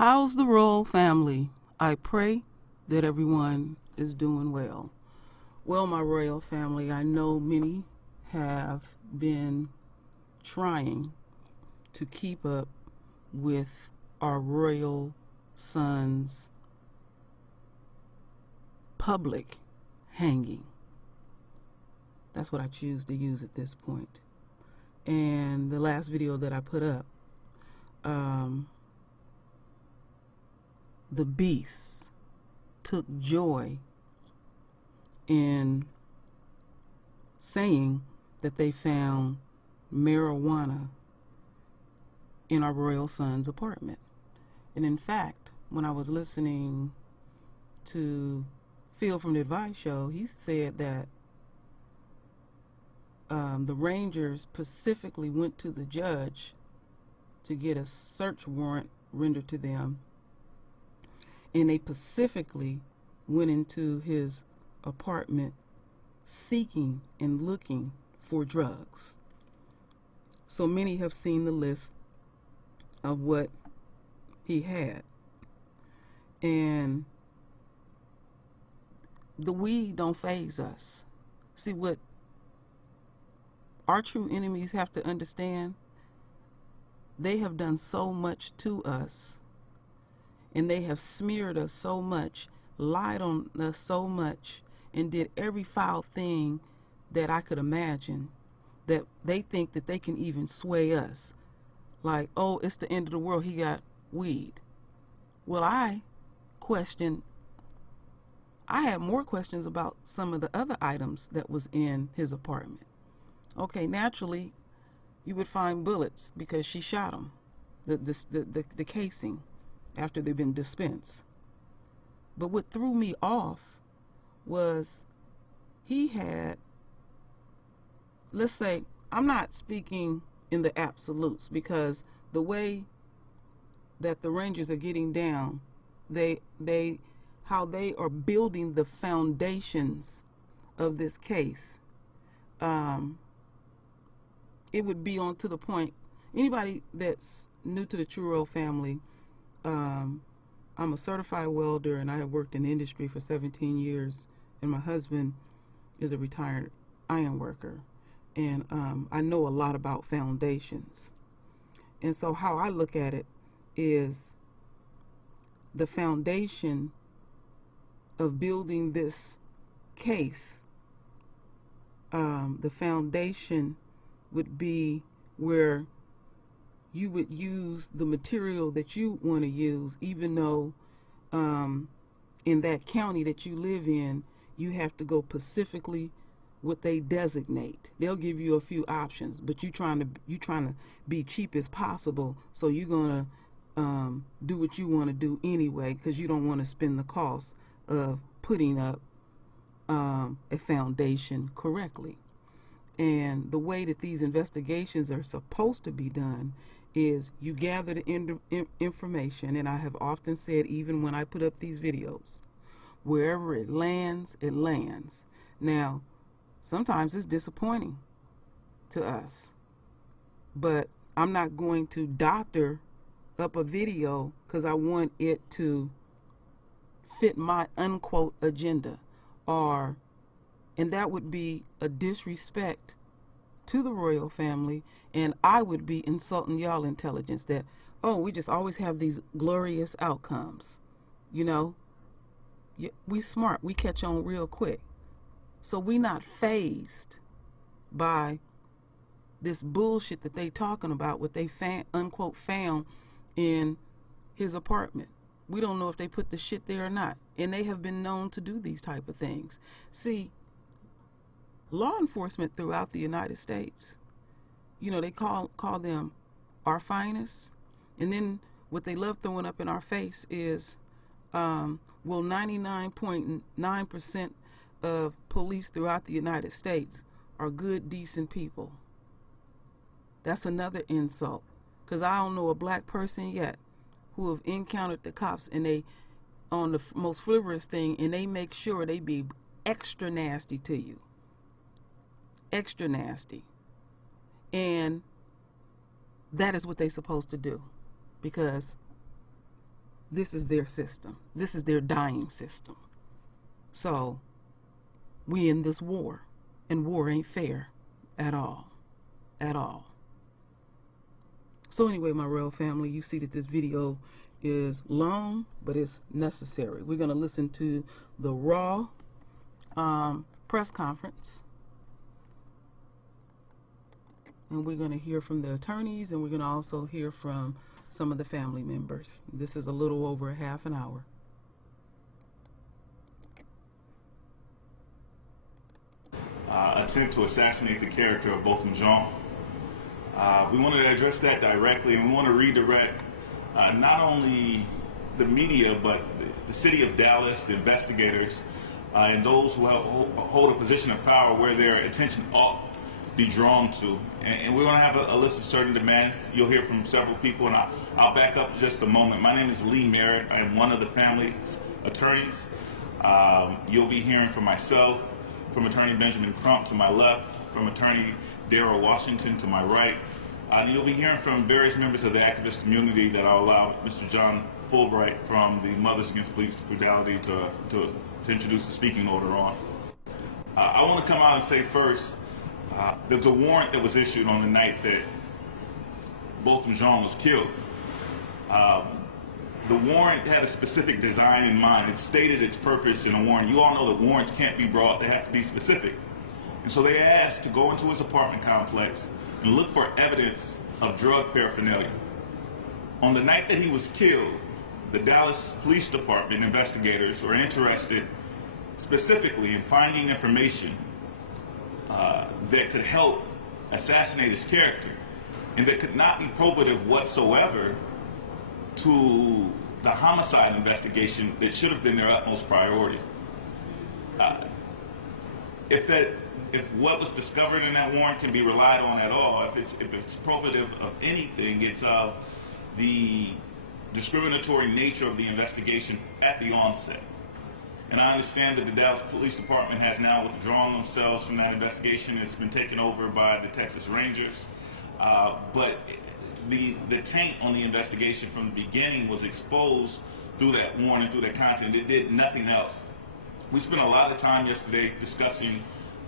How's the royal family? I pray that everyone is doing well. Well, my royal family, I know many have been trying to keep up with our royal son's public hanging. That's what I choose to use at this point. And the last video that I put up, the beasts took joy in saying that they found marijuana in our royal son's apartment. And in fact, when I was listening to Phil from the Advice Show, he said that the Rangers specifically went to the judge to get a search warrant rendered to them, and they specifically went into his apartment seeking and looking for drugs. So many have seen the list of what he had, and the weed don't faze us. See, what our true enemies have to understand, they have done so much to us, and they have smeared us so much, lied on us so much, and did every foul thing that I could imagine, that they think that they can even sway us. Like, oh, it's the end of the world, he got weed. Well, I had more questions about some of the other items that was in his apartment. Okay, naturally, you would find bullets because she shot him, the casing, after they've been dispensed. But what threw me off was he had, let's say, I'm not speaking in the absolutes, because the way that the Rangers are getting down, how they are building the foundations of this case, it would be on to the point. Anybody that's new to the True Royal family, I'm a certified welder, and I have worked in the industry for 17 years, and my husband is a retired iron worker, and I know a lot about foundations. And so how I look at it is the foundation of building this case. The foundation would be where you would use the material that you want to use, even though in that county that you live in, you have to go specifically what they designate. They'll give you a few options, but you trying to be cheap as possible, so you're gonna do what you want to do anyway, because you don't want to spend the cost of putting up a foundation correctly. And the way that these investigations are supposed to be done is you gather the information, and I have often said, even when I put up these videos, wherever it lands, it lands. Now, sometimes it's disappointing to us, but I'm not going to doctor up a video because I want it to fit my unquote agenda, and that would be a disrespect to the royal family, and I would be insulting y'all intelligence that, oh, we just always have these glorious outcomes. You know, we smart, we catch on real quick. So we not fazed by this bullshit that they talking about, what they unquote found in his apartment. We don't know if they put the shit there or not, and they have been known to do these type of things. See, law enforcement throughout the United States, you know, they call them our finest, and then what they love throwing up in our face is, well, 99.9% of police throughout the United States are good, decent people. That's another insult, because I don't know a black person yet who have encountered the cops and they on the most frivolous thing, and they make sure they be extra nasty to you. Extra nasty. And that is what they're supposed to do, because this is their system. This is their dying system. So we in this war, and war ain't fair at all. At all. So anyway, my royal family, you see that this video is long, but it's necessary. We're going to listen to the raw press conference, and we're going to hear from the attorneys, and we're going to also hear from some of the family members. This is a little over half an hour. Attempt to assassinate the character of Botham. We want to address that directly, and we want to redirect not only the media, but the city of Dallas, the investigators, and those who hold a position of power where their attention ought to be drawn to. And we're going to have a list of certain demands. You'll hear from several people, and I'll back up just a moment. My name is Lee Merritt. I'm one of the family's attorneys. You'll be hearing from myself, from Attorney Benjamin Crump to my left, from Attorney Darrell Washington to my right. You'll be hearing from various members of the activist community that I'll allow Mr. John Fulbright from the Mothers Against Police Brutality to introduce the speaking order on. I want to come out and say first that the warrant that was issued on the night that Botham was killed, the warrant had a specific design in mind. It stated its purpose in a warrant. You all know that warrants can't be broad, they have to be specific. And so they asked to go into his apartment complex and look for evidence of drug paraphernalia. On the night that he was killed, the Dallas Police Department investigators were interested specifically in finding information that could help assassinate his character, and that could not be probative whatsoever to the homicide investigation that should have been their utmost priority. If what was discovered in that warrant can be relied on at all, if it's probative of anything, it's of the discriminatory nature of the investigation at the onset. And I understand that the Dallas Police Department has now withdrawn themselves from that investigation. It's been taken over by the Texas Rangers. But the taint on the investigation from the beginning was exposed through that warrant and through that content. It did nothing else. We spent a lot of time yesterday discussing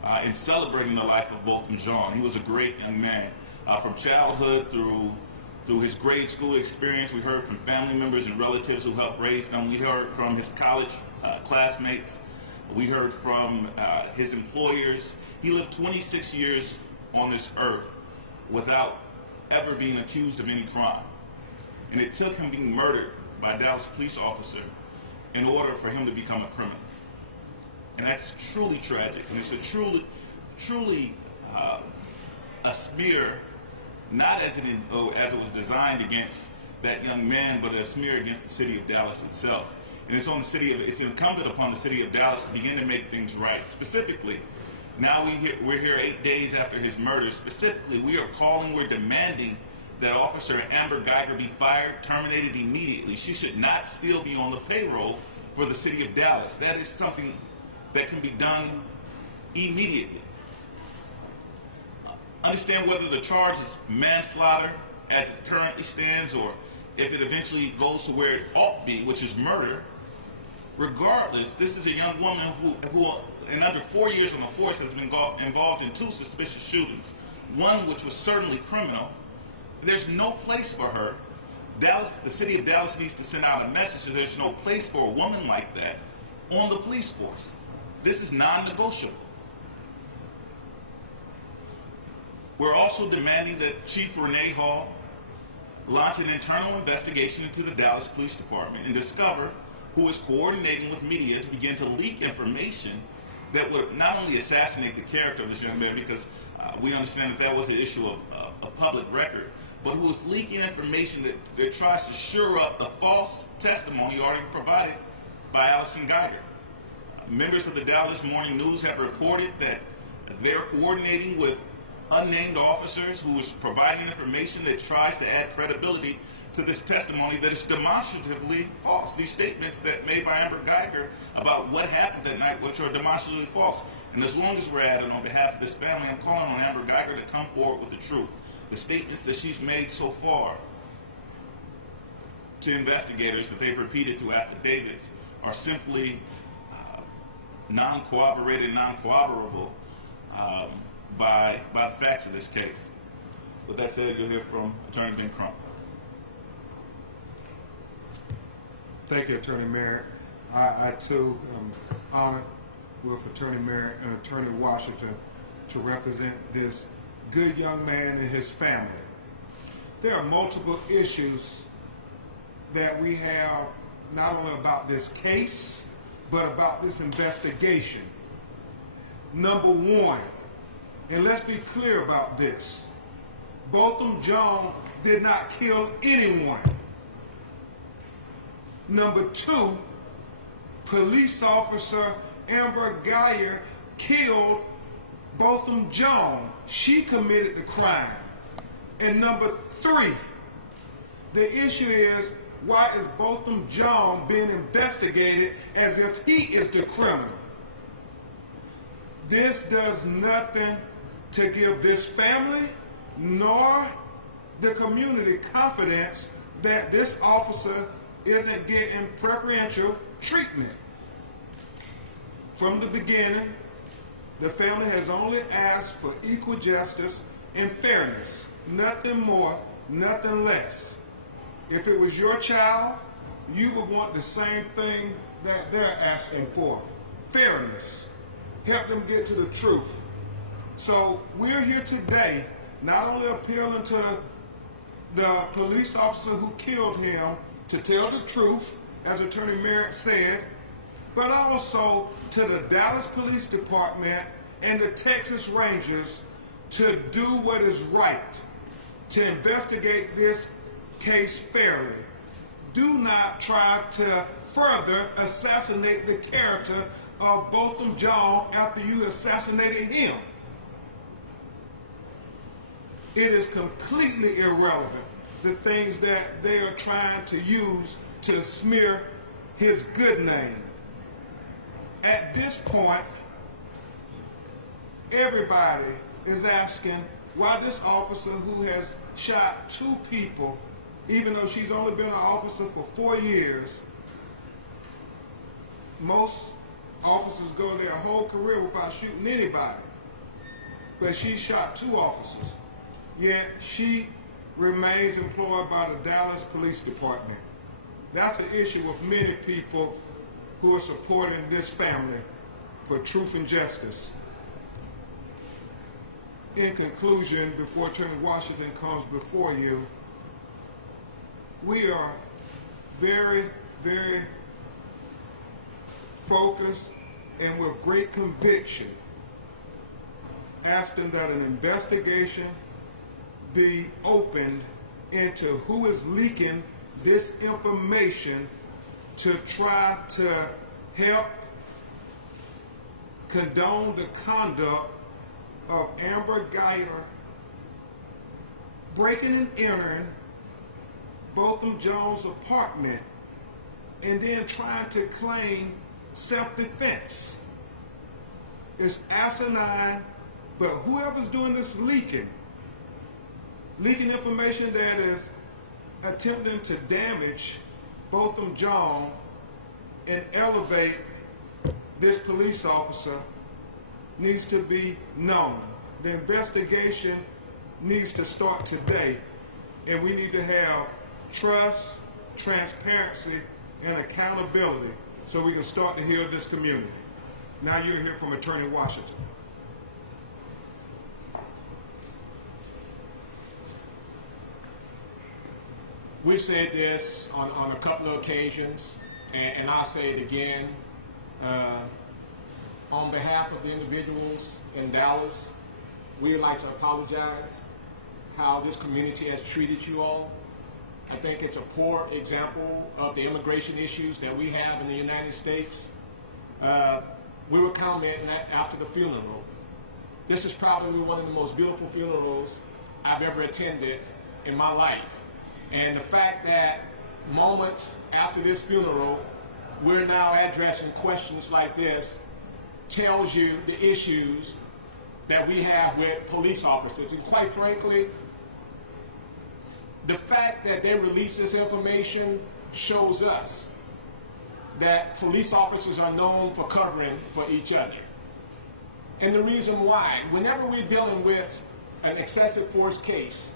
and celebrating the life of Botham. He was a great young man. From childhood through his grade school experience, we heard from family members and relatives who helped raise them. We heard from his college classmates. We heard from his employers. He lived 26 years on this earth without ever being accused of any crime. And it took him being murdered by a Dallas police officer in order for him to become a criminal. And that's truly tragic. And it's a truly a smear, not as it was designed against that young man, but a smear against the city of Dallas itself. And it's incumbent upon the city of Dallas to begin to make things right. Specifically, now we're here 8 days after his murder. Specifically, we're demanding that Officer Amber Geiger be fired, terminated immediately. She should not still be on the payroll for the city of Dallas. That is something that can be done immediately. Understand whether the charge is manslaughter as it currently stands, or if it eventually goes to where it ought to be, which is murder. Regardless, this is a young woman who in under 4 years on the force has been involved in 2 suspicious shootings, one which was certainly criminal. There's no place for her. The city of Dallas needs to send out a message that there's no place for a woman like that on the police force. This is non-negotiable. We're also demanding that Chief Renee Hall launch an internal investigation into the Dallas Police Department and discover who is coordinating with media to begin to leak information that would not only assassinate the character of this young man, because we understand that was an issue of public record, but who is leaking information that tries to shore up the false testimony already provided by Allison Geiger. Members of the Dallas Morning News have reported that they're coordinating with unnamed officers who is providing information that tries to add credibility to this testimony that is demonstratively false. These statements that made by Amber Geiger about what happened that night, which are demonstratively false. And as long as we're at it, on behalf of this family, I'm calling on Amber Geiger to come forward with the truth. The statements that she's made so far to investigators that they've repeated to affidavits are simply non-corroborated, non-corroborable by the facts of this case. With that said, you'll hear from Attorney Ben Crump. Thank you, Attorney Merritt. I too am honored with Attorney Merritt and Attorney Washington to represent this good young man and his family. There are multiple issues that we have, not only about this case, but about this investigation. Number one, and let's be clear about this, Botham John did not kill anyone. Number two, police officer Amber Geyer killed Botham John. She committed the crime. And number three, the issue is, why is Botham John being investigated as if he is the criminal? This does nothing to give this family nor the community confidence that this officer isn't getting preferential treatment. From the beginning, the family has only asked for equal justice and fairness. Nothing more, nothing less. If it was your child, you would want the same thing that they're asking for. Fairness. Help them get to the truth. So we're here today not only appealing to the police officer who killed him to tell the truth, as Attorney Merritt said, but also to the Dallas Police Department and the Texas Rangers to do what is right, to investigate this case fairly. Do not try to further assassinate the character of Botham John after you assassinated him. It is completely irrelevant, the things that they are trying to use to smear his good name. At this point, everybody is asking why this officer who has shot 2 people, even though she's only been an officer for 4 years, most officers go their whole career without shooting anybody. But she shot 2 officers, yet she remains employed by the Dallas Police Department. That's an issue with many people who are supporting this family for truth and justice. In conclusion, before Attorney Washington comes before you, we are very, very focused and with great conviction asking that an investigation be opened into who is leaking this information to try to help condone the conduct of Amber Geyer breaking and entering Botham Jones' apartment and then trying to claim self-defense. It's asinine, but whoever's doing this leaking information that is attempting to damage Botham John and elevate this police officer needs to be known. The investigation needs to start today, and we need to have trust, transparency, and accountability so we can start to heal this community. Now you'll hear from Attorney Washington. We've said this on a couple of occasions, and I'll say it again. On behalf of the individuals in Dallas, we would like to apologize how this community has treated you all. I think it's a poor example of the immigration issues that we have in the United States. We were commenting after the funeral. This is probably one of the most beautiful funerals I've ever attended in my life. And the fact that moments after this funeral, we're now addressing questions like this tells you the issues that we have with police officers. And quite frankly, The fact that they release this information shows us that police officers are known for covering for each other. And the reason why, whenever we're dealing with an excessive force case,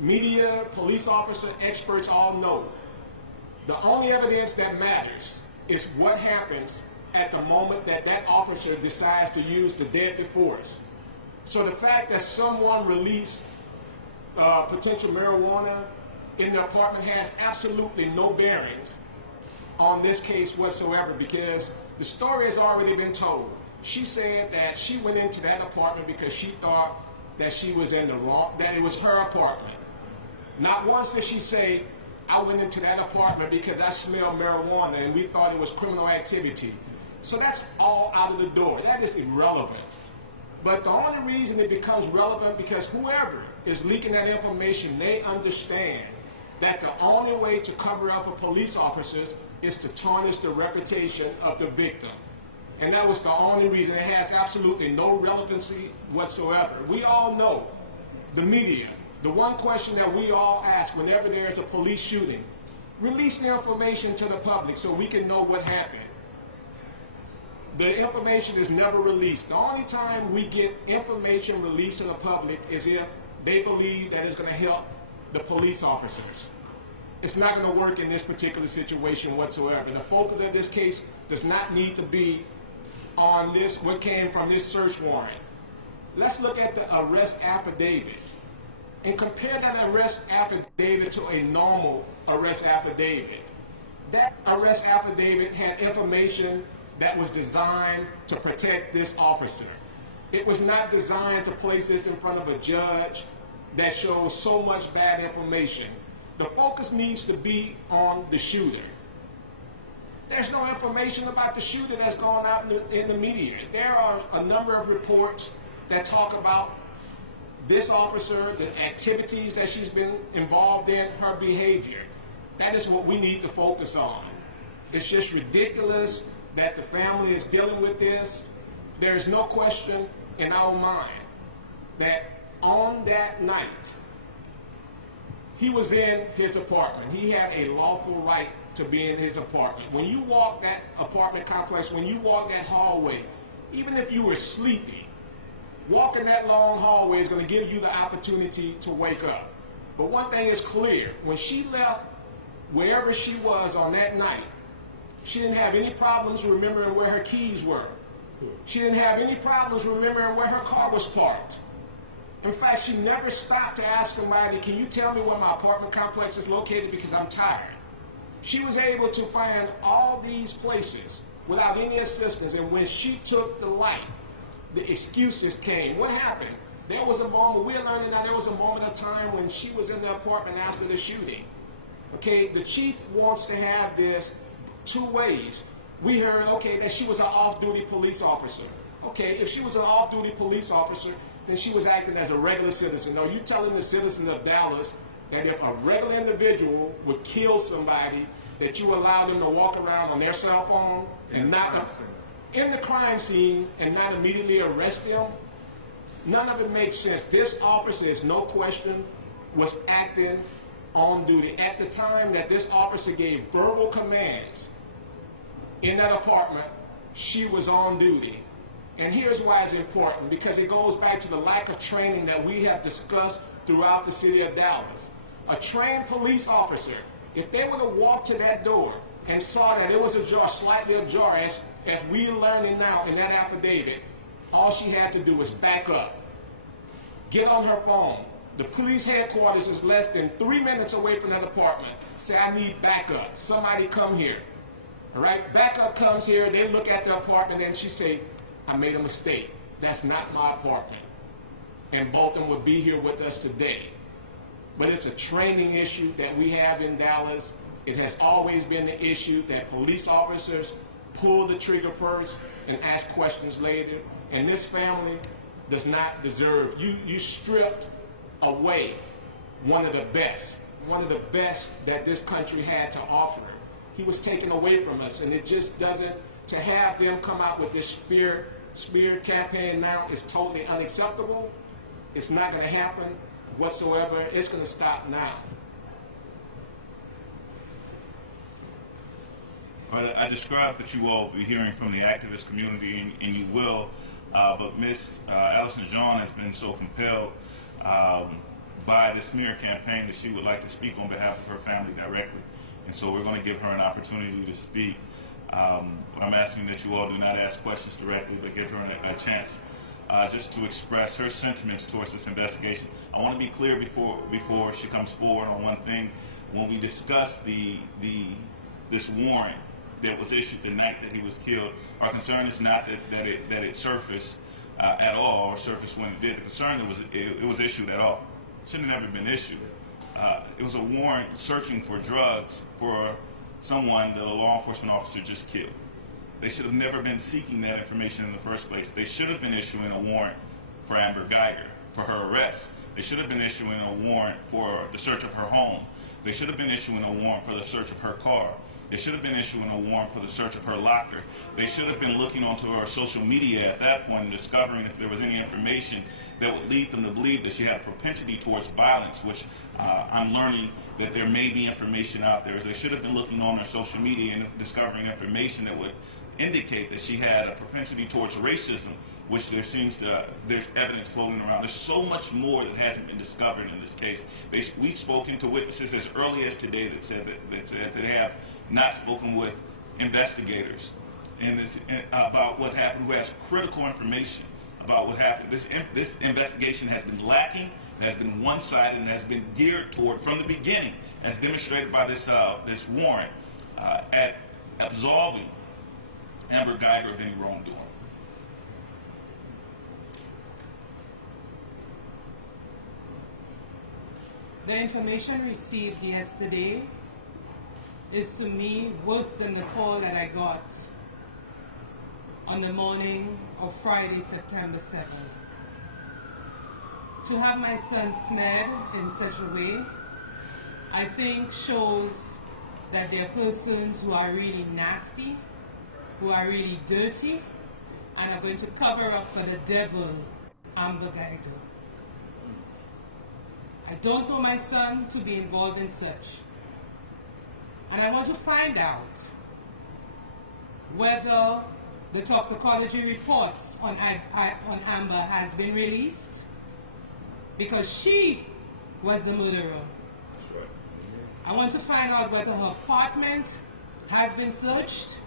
media, police officer, experts all know the only evidence that matters is what happens at the moment that that officer decides to use the deadly force. So the fact that someone released potential marijuana in their apartment has absolutely no bearings on this case whatsoever, because the story has already been told. She said that she went into that apartment because she thought that she was in the wrong, that it was her apartment. Not once did she say, I went into that apartment because I smelled marijuana and we thought it was criminal activity. So that's all out of the door. That is irrelevant. But the only reason it becomes relevant because whoever is leaking that information, they understand that the only way to cover up for police officers is to tarnish the reputation of the victim. And that was the only reason. It has absolutely no relevancy whatsoever. We all know, the media, the one question that we all ask whenever there is a police shooting, release the information to the public so we can know what happened. The information is never released. The only time we get information released to the public is if they believe that it's going to help the police officers. It's not going to work in this particular situation whatsoever. The focus of this case does not need to be on this, what came from this search warrant. Let's look at the arrest affidavit and compare that arrest affidavit to a normal arrest affidavit. That arrest affidavit had information that was designed to protect this officer. It was not designed to place this in front of a judge that shows so much bad information. The focus needs to be on the shooter. There's no information about the shooter that's gone out in the media. There are a number of reports that talk about this officer, the activities that she's been involved in, her behavior. That is what we need to focus on. It's just ridiculous that the family is dealing with this. There's no question in our mind that on that night, he was in his apartment. He had a lawful right to be in his apartment. When you walk that apartment complex, when you walk that hallway, even if you were sleepy, walking that long hallway is going to give you the opportunity to wake up. But one thing is clear, when she left wherever she was on that night, she didn't have any problems remembering where her keys were. She didn't have any problems remembering where her car was parked. In fact, she never stopped to ask somebody, can you tell me where my apartment complex is located because I'm tired? She was able to find all these places without any assistance, and when she took the light, the excuses came. What happened? There was a moment, we're learning that there was a moment of time when she was in the apartment after the shooting. Okay, the chief wants to have this two ways. We heard, okay, that she was an off-duty police officer. Okay, if she was an off-duty police officer, then she was acting as a regular citizen. No, you're telling the citizens of Dallas that if a regular individual would kill somebody, that you allow them to walk around on their cell phone and not in the crime scene and not immediately arrest them? None of it makes sense. This officer, is no question, was acting on duty. At the time that this officer gave verbal commands in that apartment, she was on duty. And here's why it's important, because it goes back to the lack of training that we have discussed throughout the city of Dallas. A trained police officer, if they would have walked to that door and saw that it was ajar, slightly ajar, as we're learning now in that affidavit, all she had to do was back up, get on her phone. The police headquarters is less than 3 minutes away from that apartment. Say, I need backup. Somebody come here. All right? Backup comes here. They look at the apartment and she say, I made a mistake. That's not my apartment. And Botham would be here with us today. But it's a training issue that we have in Dallas. It has always been the issue that police officers pull the trigger first and ask questions later. And this family does not deserve, you stripped away one of the best that this country had to offer. He was taken away from us, and it just doesn't, to have them come out with this smear campaign now is totally unacceptable. It's not going to happen whatsoever. It's going to stop now. But I described that you all will be hearing from the activist community, and you will. But Miss Allison John has been so compelled by the smear campaign that she would like to speak on behalf of her family directly. And so we're going to give her an opportunity to speak. I'm asking that you all do not ask questions directly, but give her a chance just to express her sentiments towards this investigation. I want to be clear before she comes forward on one thing. When we discuss this warrant that was issued the night that he was killed, our concern is not that it surfaced at all, or surfaced when it did. The concern that it was issued at all. It shouldn't have never been issued. It was a warrant searching for drugs for someone that a law enforcement officer just killed. They should have never been seeking that information in the first place. They should have been issuing a warrant for Amber Geiger for her arrest. They should have been issuing a warrant for the search of her home. They should have been issuing a warrant for the search of her car. They should have been issuing a warrant for the search of her locker. They should have been looking onto her social media at that point and discovering if there was any information that would lead them to believe that she had a propensity towards violence, which I'm learning that there may be information out there. They should have been looking on her social media and discovering information that would indicate that she had a propensity towards racism, which there's evidence floating around. There's so much more that hasn't been discovered in this case. We've spoken to witnesses as early as today that said that they have not spoken with investigators about what happened, who has critical information about what happened. This investigation has been lacking, it has been one-sided, and has been geared toward, from the beginning, as demonstrated by this warrant, at absolving Amber Geiger of any wrongdoing. The information received yesterday is to me worse than the call that I got on the morning of Friday, September 7th. To have my son smeared in such a way, I think shows that there are persons who are really nasty, who are really dirty, and are going to cover up for the devil, Amber Geiger. I don't know my son to be involved in such. And I want to find out whether the toxicology reports on Amber has been released, because she was the murderer. That's right. I want to find out whether her apartment has been searched,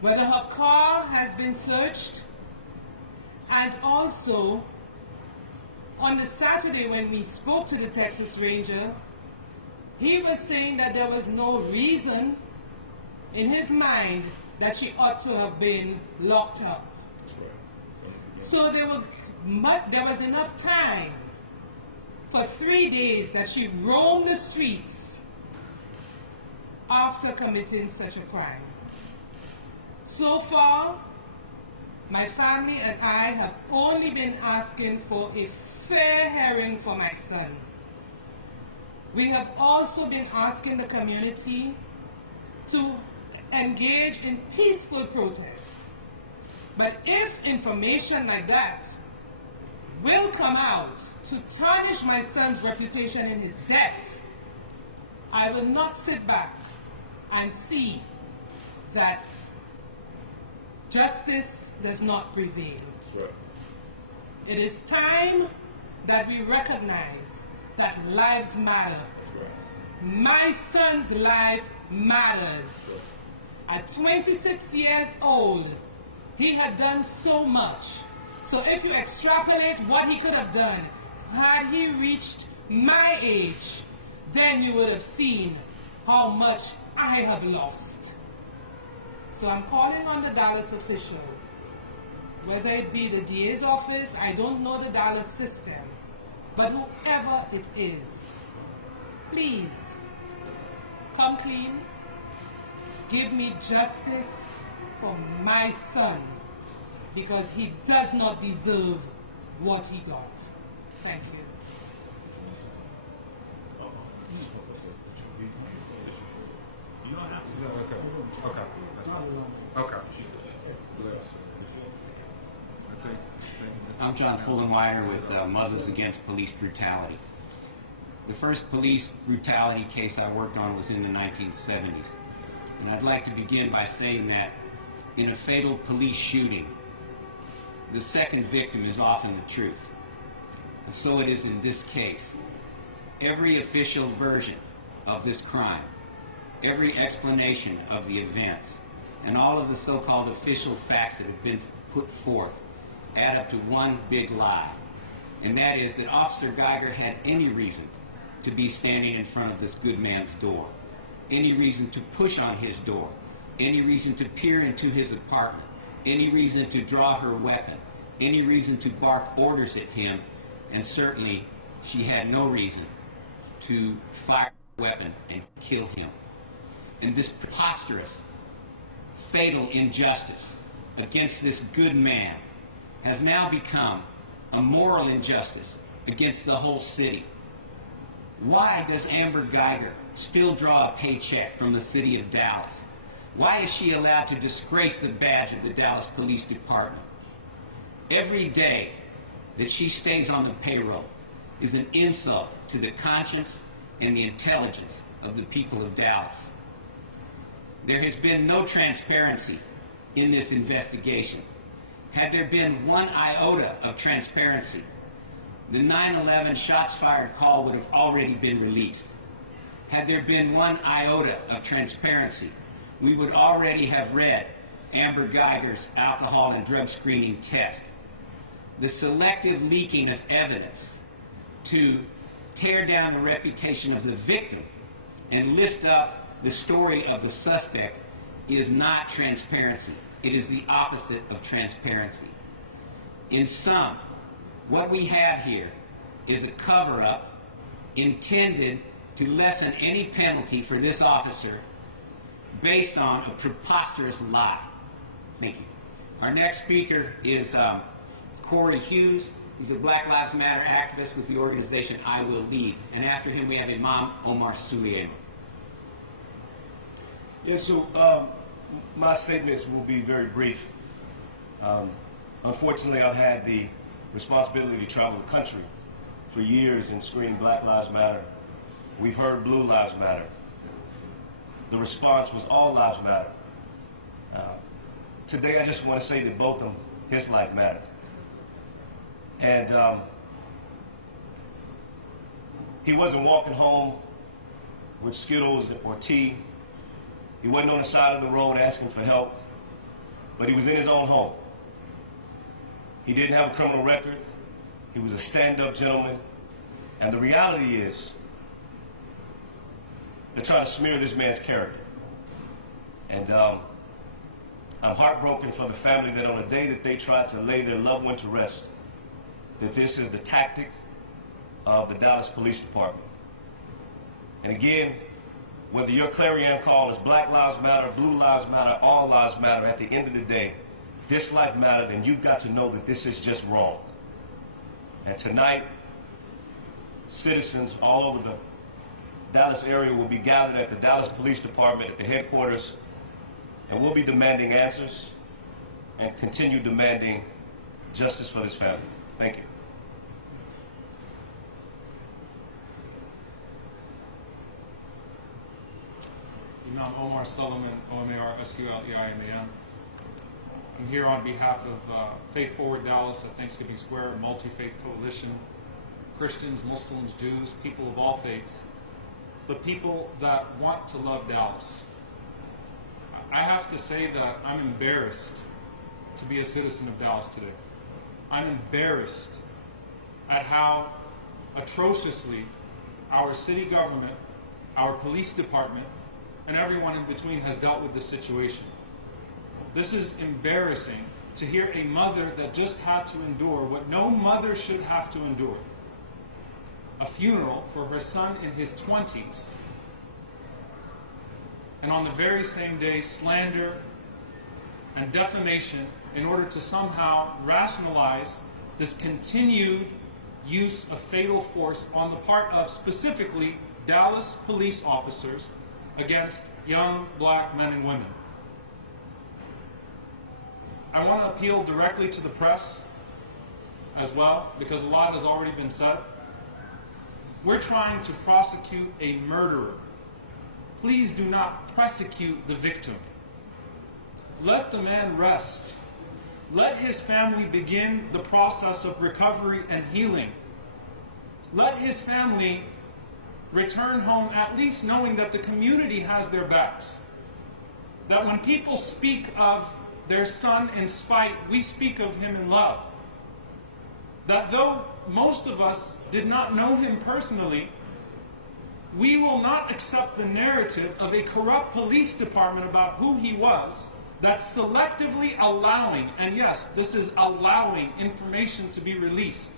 whether her car has been searched, and also on the Saturday when we spoke to the Texas Ranger, he was saying that there was no reason in his mind that she ought to have been locked up. That's right. So there was enough time for 3 days that she roamed the streets after committing such a crime. So far, my family and I have only been asking for a fair hearing for my son. We have also been asking the community to engage in peaceful protest. But if information like that will come out to tarnish my son's reputation in his death, I will not sit back and see that justice does not prevail. Sure. It is time that we recognize that lives matter. Sure. My son's life matters. Sure. At 26 years old, he had done so much. So if you extrapolate what he could have done, had he reached my age, then you would have seen how much I have lost. So I'm calling on the Dallas officials, whether it be the DA's office, I don't know the Dallas system, but whoever it is, please come clean, give me justice for my son, because he does not deserve what he got. Thank you. You don't have to. No, okay. Okay. I'm John Fulgenweier with Mothers Against Police Brutality. The first police brutality case I worked on was in the 1970s. And I'd like to begin by saying that in a fatal police shooting, the second victim is often the truth. And so it is in this case. Every official version of this crime, every explanation of the events, and all of the so-called official facts that have been put forth add up to one big lie. And that is that Officer Geiger had any reason to be standing in front of this good man's door, any reason to push on his door, any reason to peer into his apartment, any reason to draw her weapon, any reason to bark orders at him, and certainly she had no reason to fire a weapon and kill him. And this preposterous, fatal injustice against this good man has now become a moral injustice against the whole city. Why does Amber Geiger still draw a paycheck from the city of Dallas? Why is she allowed to disgrace the badge of the Dallas Police Department? Every day that she stays on the payroll is an insult to the conscience and the intelligence of the people of Dallas. There has been no transparency in this investigation. Had there been one iota of transparency, the 9/11 shots fired call would have already been released. Had there been one iota of transparency, we would already have read Amber Geiger's alcohol and drug screening test. The selective leaking of evidence to tear down the reputation of the victim and lift up the story of the suspect is not transparency. It is the opposite of transparency. In sum, what we have here is a cover-up intended to lessen any penalty for this officer based on a preposterous lie. Thank you. Our next speaker is Corey Hughes. He's a Black Lives Matter activist with the organization I Will Lead. And after him, we have Imam Omar Suleyman. Yeah, so my statements will be very brief. Unfortunately, I've had the responsibility to travel the country for years and scream Black Lives Matter. We've heard Blue Lives Matter. The response was all lives matter. Today, I just want to say that Botham, his life mattered. And he wasn't walking home with Skittles or tea. He wasn't on the side of the road asking for help, but he was in his own home. He didn't have a criminal record. He was a stand-up gentleman. And the reality is, they're trying to smear this man's character. And I'm heartbroken for the family that on the day that they tried to lay their loved one to rest, that this is the tactic of the Dallas Police Department. And again, whether your clarion call is Black Lives Matter, Blue Lives Matter, All Lives Matter, at the end of the day, this life mattered, and you've got to know that this is just wrong. And tonight, citizens all over the Dallas area will be gathered at the Dallas Police Department at the headquarters, and we'll be demanding answers and continue demanding justice for this family. Thank you. Imam Omar Suleyman, O-M-A-R-S-U-L-E-I-M-A-N. I'm here on behalf of Faith Forward Dallas at Thanksgiving Square, a multi-faith coalition, Christians, Muslims, Jews, people of all faiths, but people that want to love Dallas. I have to say that I'm embarrassed to be a citizen of Dallas today. I'm embarrassed at how atrociously our city government, our police department, and everyone in between has dealt with this situation. This is embarrassing to hear a mother that just had to endure what no mother should have to endure. A funeral for her son in his 20s. And on the very same day, slander and defamation in order to somehow rationalize this continued use of fatal force on the part of specifically Dallas police officers against young black men and women. I want to appeal directly to the press as well, because a lot has already been said. We're trying to prosecute a murderer. please do not prosecute the victim. Let the man rest. Let his family begin the process of recovery and healing. Let his family return home at least knowing that the community has their backs. That when people speak of their son in spite, we speak of him in love. That though most of us did not know him personally, we will not accept the narrative of a corrupt police department about who he was, that's selectively allowing, and yes, this is allowing information to be released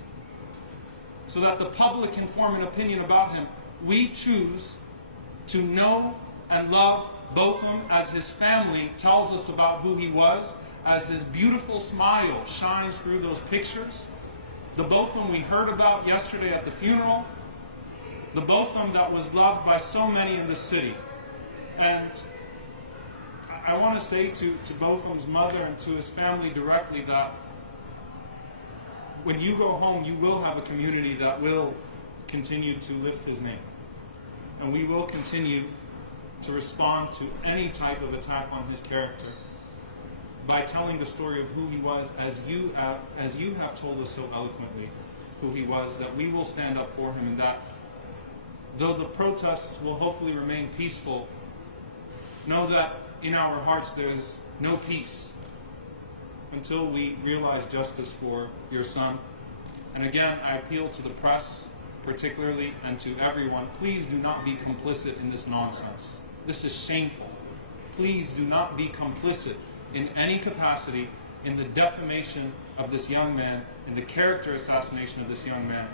so that the public can form an opinion about him. We choose to know and love Botham as his family tells us about who he was, as his beautiful smile shines through those pictures. The Botham we heard about yesterday at the funeral, the Botham that was loved by so many in the city. And I want to say to Botham's mother and to his family directly that when you go home, you will have a community that will continue to lift his name. And we will continue to respond to any type of attack on his character by telling the story of who he was, as you have told us so eloquently who he was, that we will stand up for him, and that though the protests will hopefully remain peaceful, know that in our hearts there is no peace until we realize justice for your son. And again, I appeal to the press particularly and to everyone, please do not be complicit in this nonsense. This is shameful. Please do not be complicit in any capacity in the defamation of this young man, in the character assassination of this young man.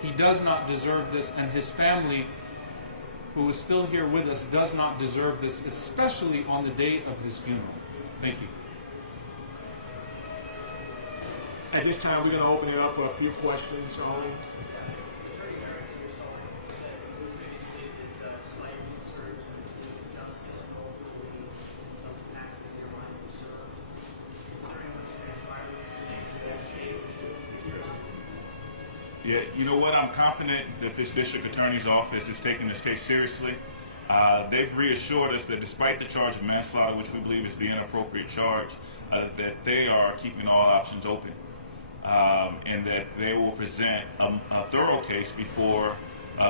He does not deserve this, and his family, who is still here with us, does not deserve this, especially on the day of his funeral. Thank you. At this time, we're going to open it up for a few questions only. Yeah, you know what? I'm confident that this district attorney's office is taking this case seriously. They've reassured us that despite the charge of manslaughter, which we believe is the inappropriate charge, that they are keeping all options open, and that they will present a thorough case before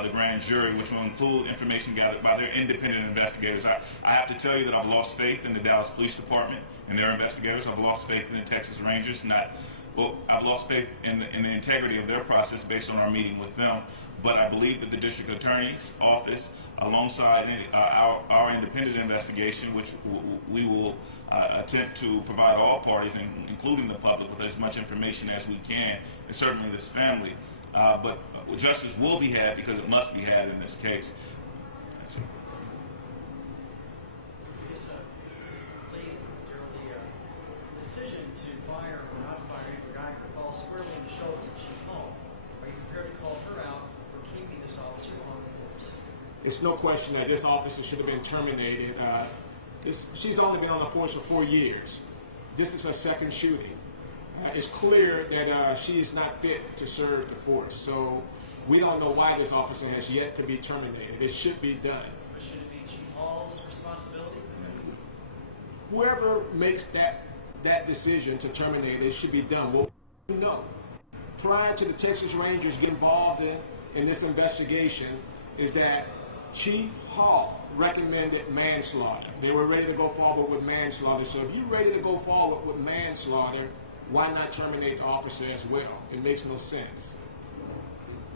the grand jury, which will include information gathered by their independent investigators. I have to tell you that I've lost faith in the Dallas Police Department and their investigators. I've lost faith in the Texas Rangers. I've lost faith in the integrity of their process based on our meeting with them. But I believe that the district attorney's office, alongside our independent investigation, which we will attempt to provide all parties, including the public, with as much information as we can, and certainly this family. But justice will be had because it must be had in this case. That's it. The decision to fire or not fire Amber Geiger falls squarely in the shoulders of Chief Hall. Are you prepared to call her out for keeping this officer on the force? It's no question that this officer should have been terminated. She's only been on the force for 4 years. This is her second shooting. It's clear that she's not fit to serve the force. So we don't know why this officer has yet to be terminated. It should be done. But should it be Chief Hall's responsibility? Whoever makes that decision to terminate it should be done. Well, we know. Prior to the Texas Rangers get involved in this investigation is that Chief Hall recommended manslaughter. They were ready to go forward with manslaughter. So if you're ready to go forward with manslaughter, why not terminate the officer as well? It makes no sense.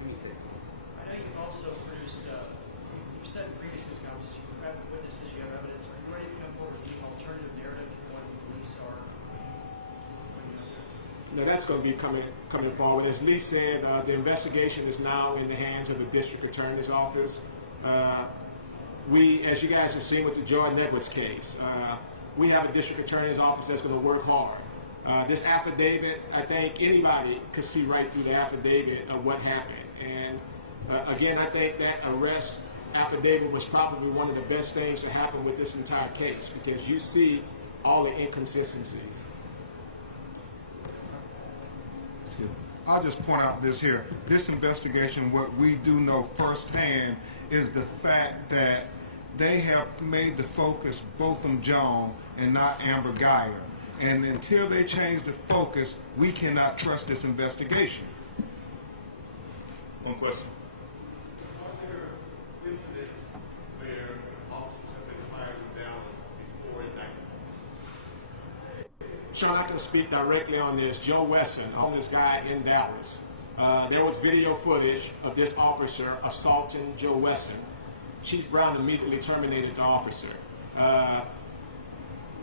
I know you've also produced, you've said in previous news conferences, you have witnesses, you have evidence. Are you ready to come forward with the alternative narrative what the police are? Now that's going to be coming forward. As Lee said, the investigation is now in the hands of the district attorney's office. As you guys have seen with the Jordan Edwards case, we have a district attorney's office that's going to work hard. This affidavit, I think anybody could see right through the affidavit of what happened. And again, I think that arrest affidavit was probably one of the best things to happen with this entire case because you see all the inconsistencies. I'll just point out this here. This investigation, what we do know firsthand is the fact that they have made the focus Botham Jones and not Amber Geyer. And until they change the focus, we cannot trust this investigation. One question. Are there incidents where officers have been fired in Dallas before indictment? Sean, I can speak directly on this. Joe Wesson, on this guy in Dallas. There was video footage of this officer assaulting Joe Wesson. Chief Brown immediately terminated the officer.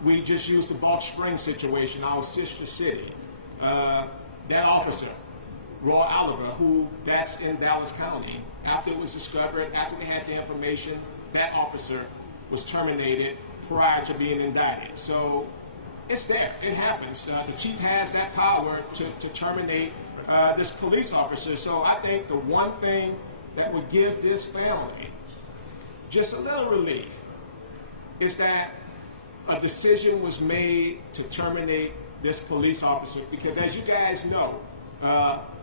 We just used the Balch Springs situation, our sister city. That officer, Roy Oliver, who that's in Dallas County, after it was discovered, after they had the information, that officer was terminated prior to being indicted. So it's there, it happens. The chief has that power to terminate this police officer. So I think the one thing that would give this family just a little relief is that a decision was made to terminate this police officer, because as you guys know,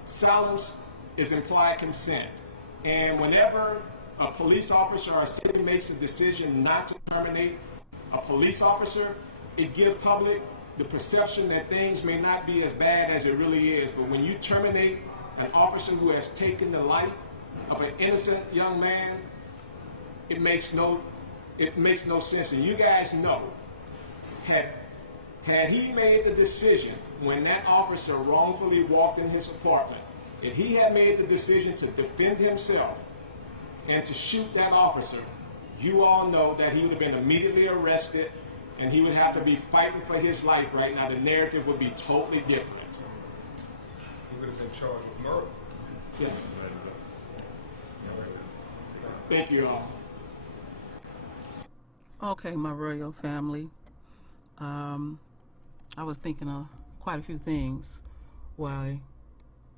silence is implied consent. And whenever a police officer or a city makes a decision not to terminate a police officer, it gives public the perception that things may not be as bad as it really is. But when you terminate an officer who has taken the life of an innocent young man, it makes no sense. And you guys know, had he made the decision when that officer wrongfully walked in his apartment, if he had made the decision to defend himself and to shoot that officer, you all know that he would have been immediately arrested and he would have to be fighting for his life right now. The narrative would be totally different. He would have been charged with murder. Yes. Thank you all. Okay, my royal family. I was thinking of quite a few things while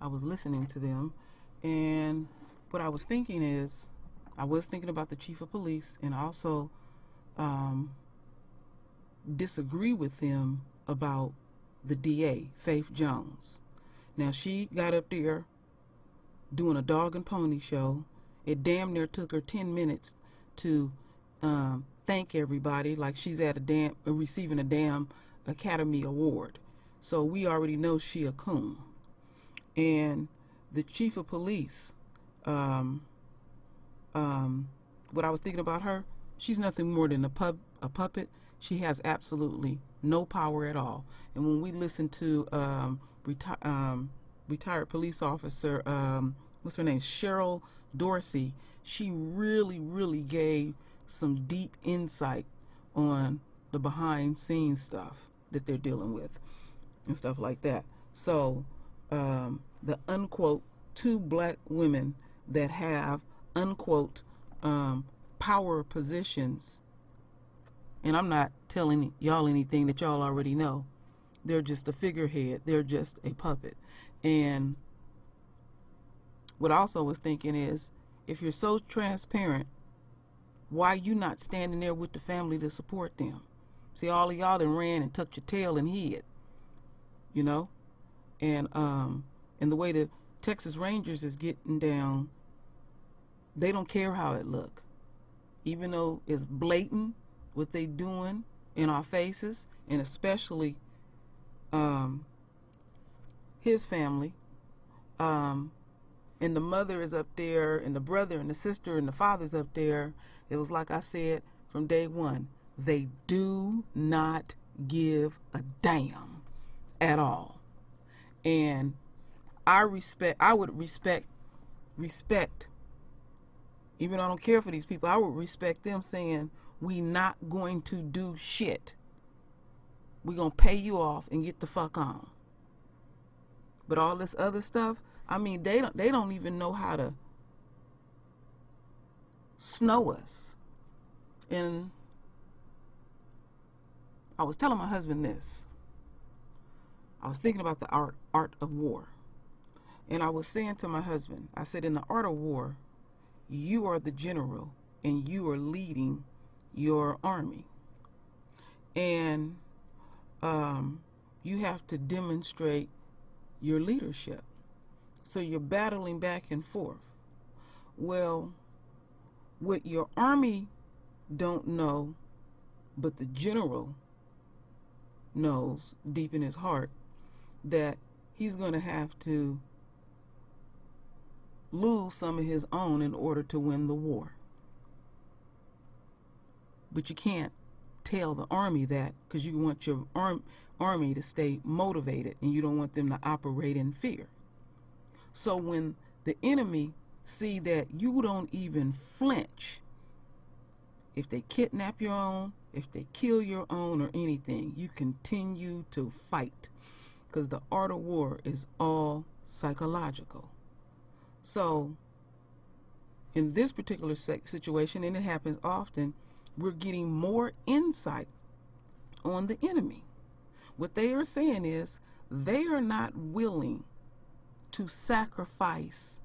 I was listening to them, and what I was thinking is, I was thinking about the chief of police, and also disagree with them about the DA, Faith Jones. Now, she got up there doing a dog and pony show. It damn near took her 10 minutes to thank everybody like she's at receiving a damn Academy Award. So we already know she a coon. And the chief of police, what I was thinking about her, she's nothing more than a puppet. She has absolutely no power at all. And when we listen to retired police officer, what's her name, Cheryl Dorsey, she really gave some deep insight on the behind scenes stuff that they're dealing with and stuff like that. So the unquote 2 black women that have unquote power positions, and I'm not telling y'all anything that y'all already know, they're just a figurehead, they're just a puppet. And what I also was thinking is, if you're so transparent, why you not standing there with the family to support them? See, all of y'all done ran and tucked your tail and hid, you know? And the way the Texas Rangers is getting down, they don't care how it look. Even though it's blatant what they doing in our faces, and especially his family, and the mother is up there, and the brother and the sister and the father's up there. It was like I said from day one, they do not give a damn at all. And I would respect, even though I don't care for these people, I would respect them saying, we not going to do shit. We gonna pay you off and get the fuck on. But all this other stuff, I mean, they don't even know how to snow us. And I was telling my husband this. I was thinking about the art of war. And I was saying to my husband, I said, in the art of war, you are the general and you are leading your army. And you have to demonstrate your leadership. So you're battling back and forth. Well, what your army don't know, but the general knows deep in his heart that he's going to have to lose some of his own in order to win the war. But you can't tell the army that, because you want your army to stay motivated and you don't want them to operate in fear. So when the enemy see that you don't even flinch, if they kidnap your own, if they kill your own or anything, you continue to fight, because the art of war is all psychological. So in this particular situation, and it happens often, we're getting more insight on the enemy. What they are saying is they are not willing to sacrifice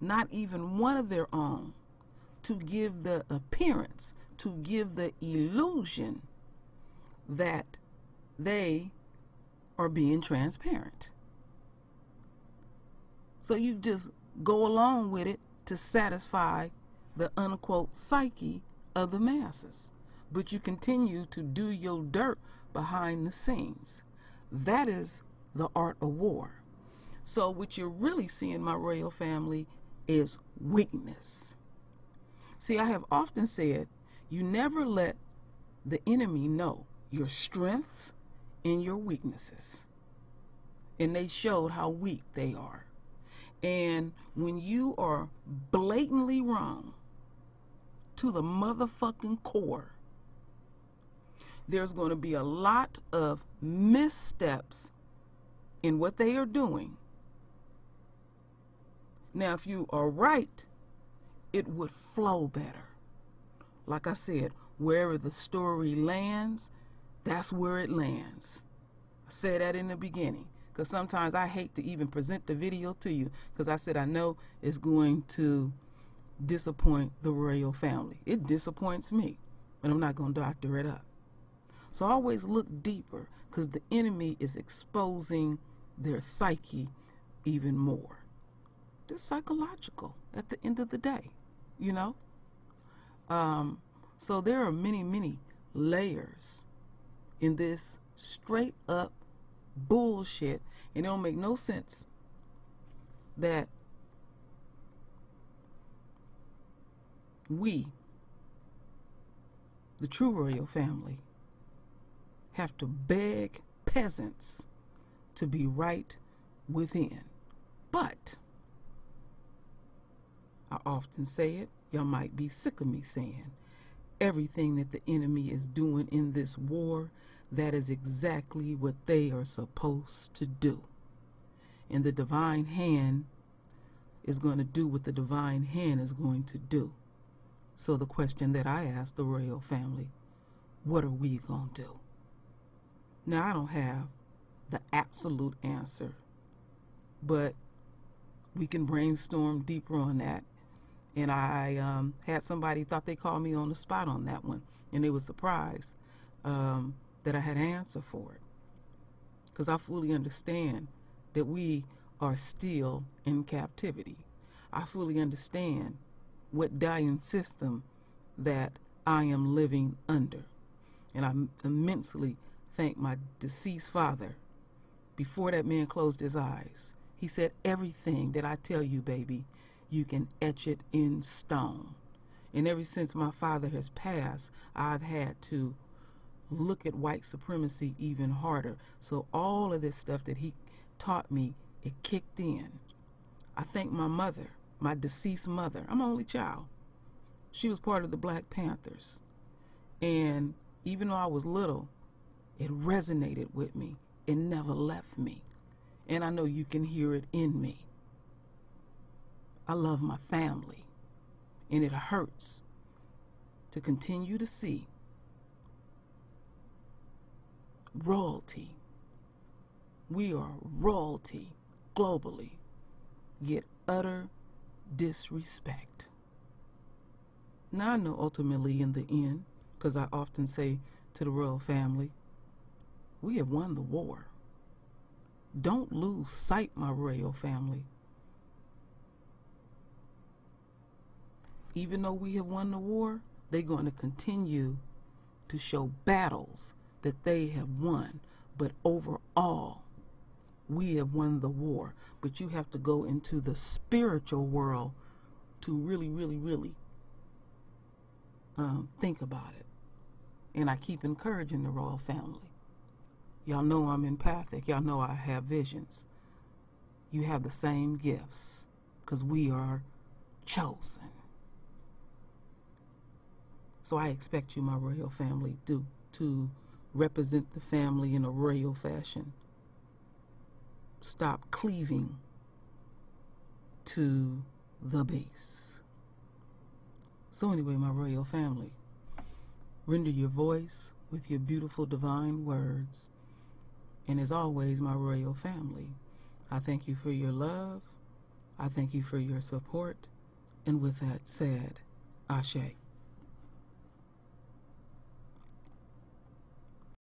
not even one of their own to give the appearance, to give the illusion that they are being transparent. So you just go along with it to satisfy the unquote psyche of the masses, but you continue to do your dirt behind the scenes. That is the art of war. So what you're really seeing, my royal family, is weakness. See, I have often said, you never let the enemy know your strengths and your weaknesses. And they showed how weak they are. And when you are blatantly wrong to the motherfucking core, there's going to be a lot of missteps in what they are doing. Now, if you are right, it would flow better. Like I said, wherever the story lands, that's where it lands. I said that in the beginning, because sometimes I hate to even present the video to you, because I said I know it's going to disappoint the royal family. It disappoints me, but I'm not going to doctor it up. So always look deeper, because the enemy is exposing their psyche even more. It's psychological at the end of the day, you know? So there are many, many layers in this straight up bullshit, and it don't make no sense that we, the true royal family, have to beg peasants to be right within. But I often say it, y'all might be sick of me saying, everything that the enemy is doing in this war, that is exactly what they are supposed to do. And the divine hand is going to do what the divine hand is going to do. So the question that I ask the royal family, what are we going to do? Now, I don't have the absolute answer, but we can brainstorm deeper on that. And I had somebody thought they called me on the spot on that one, and they were surprised that I had an answer for it, because I fully understand that we are still in captivity. I fully understand what dying system that I am living under, and I immensely thank my deceased father. Before that man closed his eyes, he said, everything that I tell you, baby, you can etch it in stone. And ever since my father has passed, I've had to look at white supremacy even harder. So all of this stuff that he taught me, it kicked in. I thank my mother, my deceased mother. I'm an only child. She was part of the Black Panthers. And even though I was little, it resonated with me. It never left me. And I know you can hear it in me. I love my family, and it hurts to continue to see royalty. We are royalty globally, get utter disrespect. Now I know ultimately in the end, because I often say to the royal family, we have won the war. Don't lose sight, my royal family. Even though we have won the war, They're going to continue to show battles that they have won. But overall, we have won the war. But you have to go into the spiritual world to really, really, really think about it. And I keep encouraging the royal family. Y'all know I'm empathic. Y'all know I have visions. You have the same gifts because we are chosen. So I expect you, my royal family, to represent the family in a royal fashion. Stop cleaving to the base. So anyway, my royal family, render your voice with your beautiful divine words. And as always, my royal family, I thank you for your love. I thank you for your support. And with that said, Ashe.